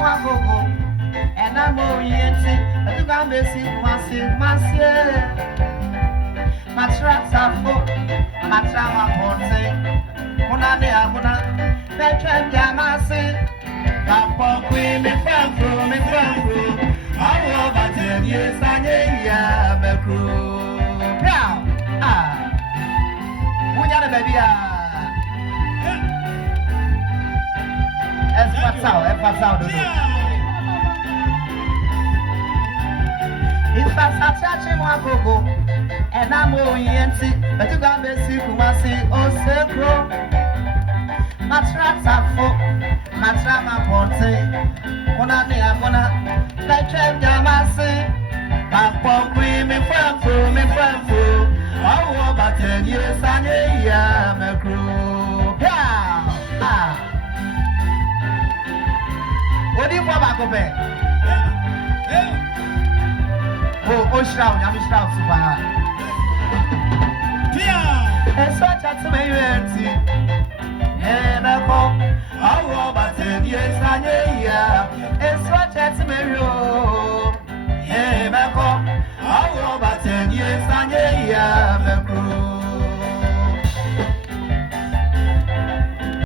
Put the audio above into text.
Wagogo, and I'm oriented. I think I'm missing Massive. My tracks are full, my trauma porte. Mona, Petra Yamasi. Papa Queen, me from. I will about 10 years, I am a crew. Now, Munyana baby, F if I touch him, I go, and I'm oriented, but you got me see Kumasi, oh, Sacro. My tracks are full, my trauma porte. Mona, Petra Yamasi. Papa Queen, me from. Oh, about 10 years, I am a crew. What do you want back up there? Oh, Shroud, I'm Shroud Super. And such a to me, and I call. Oh, about 10 years, I am.